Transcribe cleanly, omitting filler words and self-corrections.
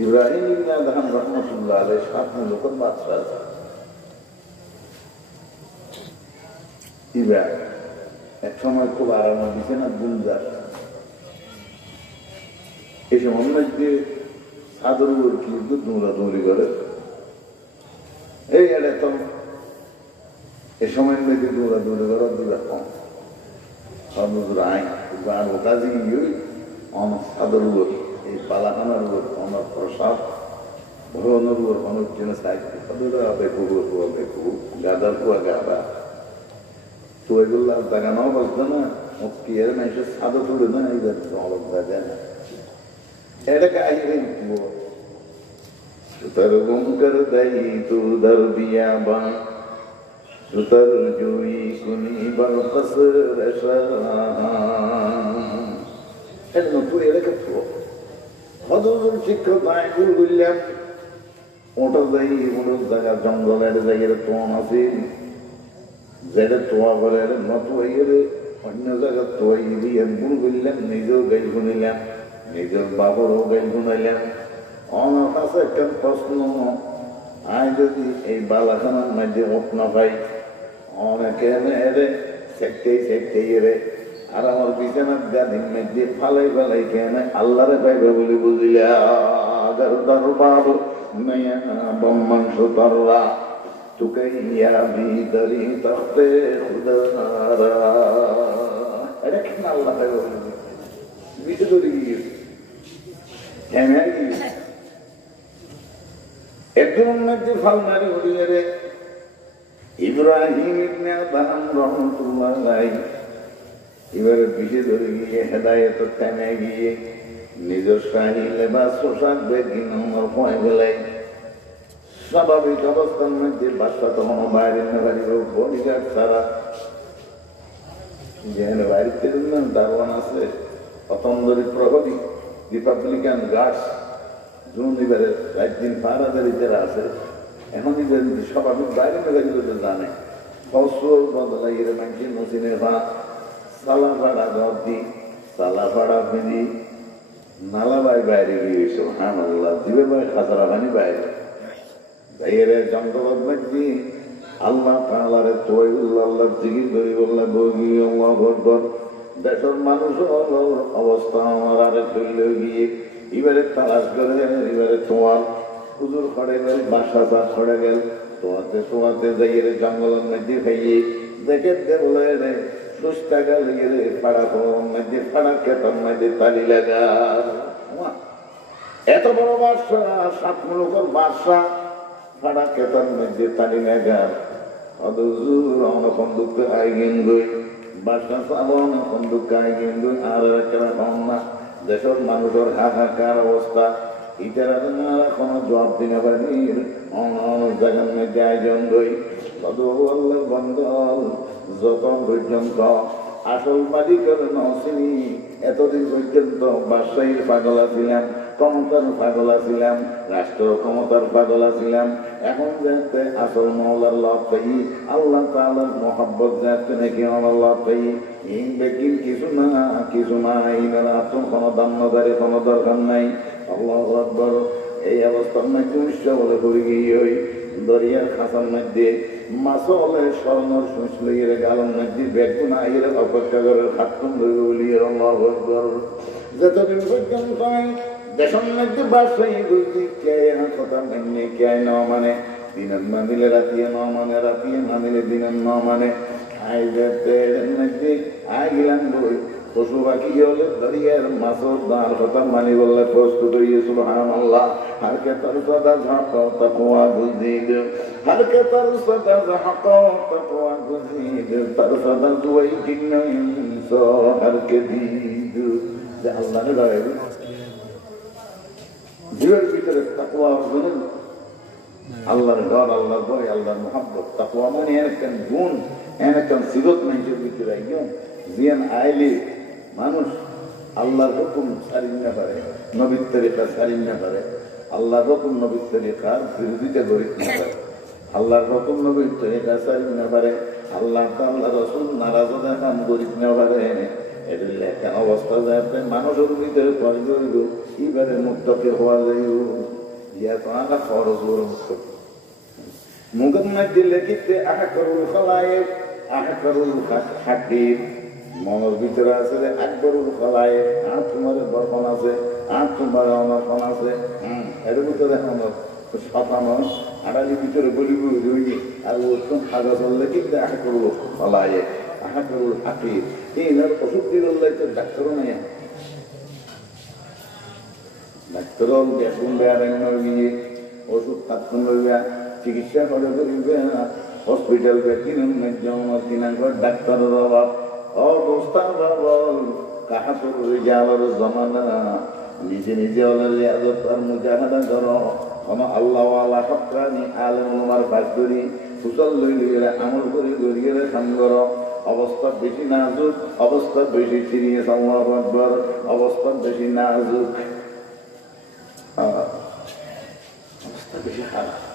ইব্রাহিম ইবনে Adham রহমতুল্লাহ আলাইহি 7 মুলুকের বাদশা। ইব্রাহিম এক সময় খুব আরাম দিছে না গুলজার, এই সময় মধ্যে সাদর উপর কি দৌড়াদৌড়ি করে এই তো এ সময়ের মধ্যে দৌড়াদৌড়ি করে দিবা কম সর্বদূর আইন আর ওকাজি আমার সাদর উপর এই পালাখানার উপর আমার প্রসাদ ভ্রমণের উপর অনেক জিনিস গাদার কুয়া গাদা তো এগুলো দাগানাও বলতো না মুক্তি এর না এসে সাদা তুলে না এই অলক দাগা না এটাকে আইরে সুতর গুমকর দেই তু দর বিয়া বা সুতর জুই কুনি বল কসর রসা এটা নতুন এটাকে তো হদুর শিক্ষক ভাই বললাম ওটা যাই ওটা জায়গা জঙ্গলের জায়গায় তোন আছে যেটা তোয়া বলে নতুন অন্য জায়গা তোয়াই দিয়ে ভুল করলাম, নিজেও গাই শুনিলাম, নিজের বাবরও গাই শুনাইলাম। আমার কাছে একটা প্রশ্ন, আয় যদি এই বালাখানার মধ্যে হোক না পাই অনেকে এরে সেকতে এরে আর আমার বিছানার গাদির মধ্যে ফালাই ফালাই কেন আল্লাহরে পাইবে বলে বুঝিলা আগার দরবার নয়া বম্মান সুতররা তোকে ইয়া ভিতরি তখতে খুদারা এটা কেন আল্লাহ পাইবে বলে বিচে ধরে গিয়েছে হ্যাঁ গিয়েছে একজন মধ্যে ফাল মারি হরিয়ে রে ইব্রাহিম ইবনে আদহাম রহমতুল্লাহ আলাইহি এবারে বিচে ধরে গিয়ে হেদায়েত থেমে গিয়ে নিজের শাহী লেবাস পোশাক বেগিন আমার পয় বেলায় স্বাভাবিক অবস্থার মধ্যে বাচ্চা তখন বাইরে বাড়ির বডিগার্ড ছাড়া যেখানে বাড়িতে দারোয়ান আছে অতন্দরী প্রহরী রিপাবলিকান গার্ডস জুন এবারে রাত দিন পাহারাদারি যারা আছে এখন স্বাভাবিক বাইরে মেঘাগুলোতে জানে ফসল বদলাই এর মানছি মসিনের ভাত সালা ভাড়া ঘর দি সালা ভাড়া ফেলি নালাবাই বাইরে গিয়েছিল হ্যাঁ আল্লাহ দিবে ভাই খাতারা পানি বাইরে যাইরে জঙ্গল মধ্যে আল্লাহ তাআলারে তওয়াইবুল্লাহ আল্লাহ জিকির করি বললা গগি আল্লাহ আকবার দেশের মানুষ অবস্থা আমার আরে চলে গিয়ে এবারে তালাশ করে এবারে তোমার হুজুর খড়ে গেল বাসা চাষ খড়ে গেল তোমাতে যাইরে জঙ্গলের মধ্যে খাইয়ে দেখে দেখলে রে সুস্থা গেল রে পাড়া তোমার মধ্যে পাড়া কেতার মধ্যে তালি লাগা এত বড় বাসা 7 মুলুকের বাসা পাড়া কেতার মধ্যে তালি লাগা হদুজুর অনখন দুঃখ আইগিন গই বাসা চালন এখন দুঃখ আইগিন গই আর একটা না দেশের মানুষের হাহাকার অবস্থা ইতারা কোনো জবাব দিনে পারি অনেক জায়গার মধ্যে আয়োজন রই আল্লাহ বন্ধল যত পর্যন্ত আসল মালিকের নসিনি এতদিন পর্যন্ত বাদশাহীর পাগলা ছিলাম, ক্ষমতার পাগলা ছিলাম, রাষ্ট্র ক্ষমতার পাগলা ছিলাম। এখন যাতে আসল মওলার লাভ পাই, আল্লাহ তাআলার মহব্বত যাতে নাকি আমার লাভ পাই, এই বেকির কিছু না ইনারা আপনার কোনো দাম্যদারে কোনো দরকার নাই। আল্লাহু আকবার। এই অবস্থার মধ্যে উৎসব বলে পড়ে গিয়ে ওই দরিয়ার খাঁচার মধ্যে মাছ হলে স্বর্ণর শুনছিল গালের মধ্যে বেগুন আইরে অপেক্ষা করে খাতুন ধরে বলি আল্লাহু আকবার। যতদিন পর্যন্ত দেশের মধ্যে বাসাই বুঝি কে কথা মানে কে ন মানে দিনের মানিলে রাতিয়ে ন মানে রাতিয়ে মানিলে দিনের ন মানে আই যেতে মধ্যে আই গেলাম বই পশু পাখি হলে দরিয়ার মাছের দাঁড় কথা মানি বললে প্রস্তুত হয়ে সুবহানাল্লাহ। হারকে তার সদা ঝাঁক তাকওয়া গুজিদ, হারকে তার সদা ঝাঁক তাকওয়া গুজিদ, তার সদা দুই কিন্ন ইনস হারকে দিদ। যে আল্লাহর ভয়, জীবের ভিতরে তাকওয়া অর্জন, আল্লাহর ডর, আল্লাহর ভয়, আল্লাহর মুহাব্বত। তাকওয়া মানে একটা গুণ, একটা সিবত মানুষের ভিতরে একদম জিয়ান আইলি মানুষ আল্লাহর হুকুম ছাড়িয়ে না পারে, নবীর তরিকা ছাড়িয়ে না পারে, আল্লাহর হুকুম নবীর তরিকার বিরোধিতা করি না পারে, আল্লাহর হুকুম নবীর তরিকা ছাড়িয়ে না পারে, আল্লাহ তাআলা রাসূল নারাজ দেখান করি না পারে, এটা একটা অবস্থা যাতে মানুষের ভিতরে পয়দ হইল এবারে মুক্তকে হওয়া যাইব ইয়া তো আমরা খরচ মুক্ত মুখের মধ্যে লেখিতে আহাকরুল খলায়েক আহাকরুল হাকিম মনের ভিতরে আছে যে আকবরুল খলায়েক আর তোমার বর্পণ আছে আর তোমার অনর্পণ আছে এর ভিতরে আমার শতানো আড়ালির ভিতরে বলি রই আর ওরকম হাগা চললে কিন্তু আহাকরুল খলায়েক আহাকরুল হাকিম এই ওষুধ দিল্লাই তো ডাক্তারও নেই ডাক্তারও বেগুন বেড়ানো গিয়ে ওষুধ খাতুন লইবা চিকিৎসা করে করিবে হসপিটাল কিনাঙ্গর ডাক্তারের অভাব অবস্থা বাবল কাহা করে যাওয়ার জমানা নিজে নিজে তার মুজাহাদা করো কোনো আল্লাহ আল্লাহ সপ্রাণী আলেম আমার পাশ করি সুচল লই লইলে আমল করে গড়িয়ে সাঙ্গর অবস্থা বেশি নাজুক অবস্থা বেশি সিরিয়াস আল্লাহু আকবার অবস্থা বেশি নাজুক অবস্থা বেশি খারাপ